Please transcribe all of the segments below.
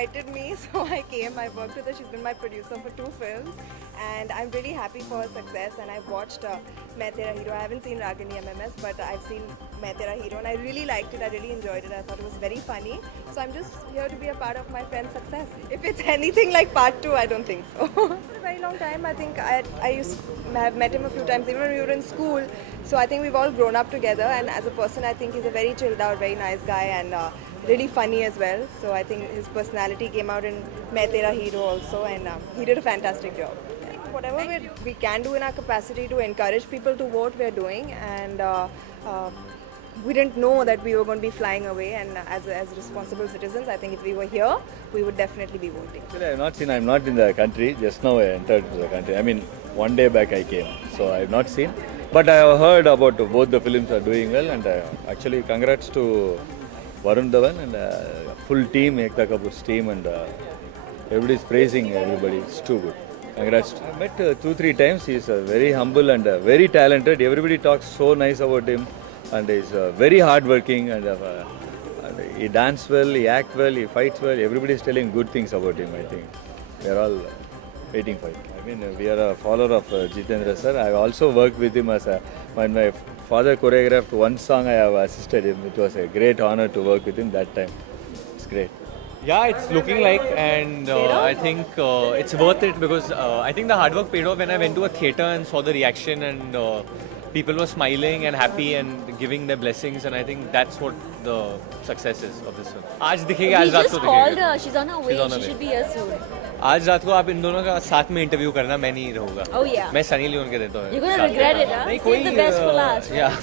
invited me, so I came. I worked with her. She's been my producer for 2 films, and I'm really happy for her success. And I've watched Main Tera Hero. I haven't seen Ragini MMS, but I've seen Main Tera Hero, and I really liked it. I really enjoyed it. I thought it was very funny. So I'm just here to be a part of my friend's success. If it's anything like part 2, I don't think so. For a very long time, I think I used to have met him a few times, even when we were in school. So I think we've all grown up together, and as a person, I think he's a very chilled out, very nice guy, and really funny as well. So I think his personality came out in Main Tera Hero also, and he did a fantastic job. Whatever we can do in our capacity to encourage people to vote, we're doing, and we didn't know that we were going to be flying away, and as responsible citizens, I think if we were here, we would definitely be voting. Actually, I have not seen. I'm not in the country. Just now I entered the country. I mean, one day back I came, so I have not seen. But I have heard about both the films are doing well, and actually congrats to Varun Dhawan and full team, Ekta Kapoor's team, and everybody is praising everybody. It's too good. Congrats. I met 2-3 times. He's very humble and very talented. Everybody talks so nice about him, and he's very hardworking, and he dances well, he acts well, he fights well. Everybody is telling good things about him. I think we are all waiting for it. I mean, we are a follower of Jitendra sir. I also worked with him when my father choreographed one song. I have assisted him. It was a great honor to work with him that time. It's great. Yeah, it's looking like, and I think it's worth it because I think the hard work paid off when I went to a theatre and saw the reaction, and people were smiling and happy and giving their blessings, and I think that's what the success is of this film. आज दिखेगा, आज रात को just called दिखेगा. her. She's on her way. She should be here soon. आज रात को आप इन दोनों का साथ में इंटरव्यू करना, मैं नहीं रहूँगा. Oh yeah. मैं सनी लियोन के देता हूँ. You're gonna regret it, huh? नहीं, Save the best for last. Yeah,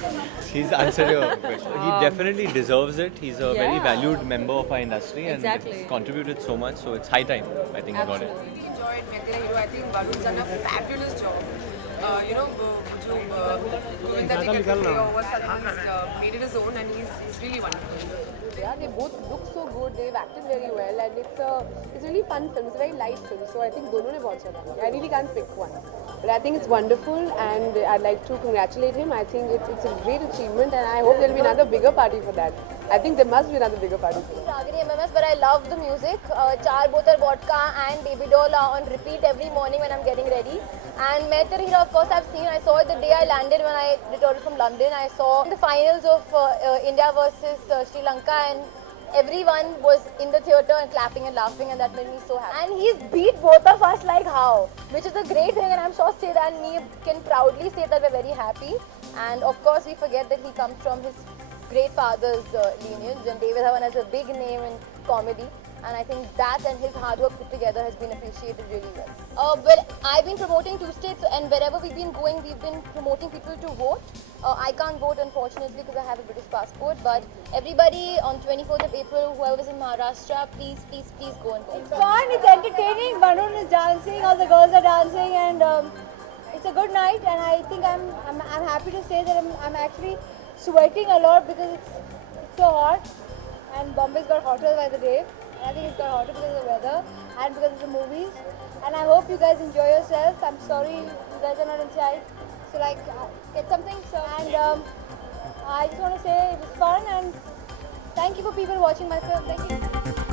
he's answered your question. He definitely deserves it. He's a very Yeah. valued member of our industry, and Exactly. he's contributed so much. So it's high time. I think he got it. Absolutely. Enjoyed Main Tera Hero. I think Varun's done a fabulous job. जो Govinda ji करते थे, वो Salman has made it his own, and he's really wonderful. Yeah, they both look so good. They've acted very well, and it's a really fun film. It's a very light film, so I think दोनों ने बहुत अच्छा किया. I really can't pick one, but I think it's wonderful, and I'd like to congratulate him. I think it's a great achievement, and I hope there'll be another bigger party for that. I think there must be another bigger party for that. Ragini MMS, but I love the music. Char Botar Vodka and Baby Doll are on repeat every morning when I'm getting ready. And Main Tera Hero, of course, I've seen. I saw it the day I landed when I returned from London. I saw the finals of India versus Sri Lanka, and everyone was in the theatre and clapping and laughing, and that made me so happy. And he's beat both of us like how, which is a great thing, and I'm sure Sid and me can proudly say that we're very happy. And of course, we forget that he comes from his great father's lineage, and David Dhawan has a big name in comedy, and I think that and his hard work put together has been appreciated really well. Well, I've been promoting 2 states, and wherever we've been going, we've been promoting people to vote. I can't vote, unfortunately, because I have a British passport, but everybody on 24th of April, whoever's in Maharashtra, please, please, please go and vote. It's fun, it's entertaining, Varun is dancing, all the girls are dancing, and it's a good night, and I think I'm happy to say that I'm actually sweating a lot because it's so hot, and Bombay's got hotter by the day, and I think it's got hotter because of the weather and because of the movies, and I hope you guys enjoy yourselves. I'm sorry you guys are not inside, so like get something, and I just want to say it was fun, and thank you for people watching my film. Thank you.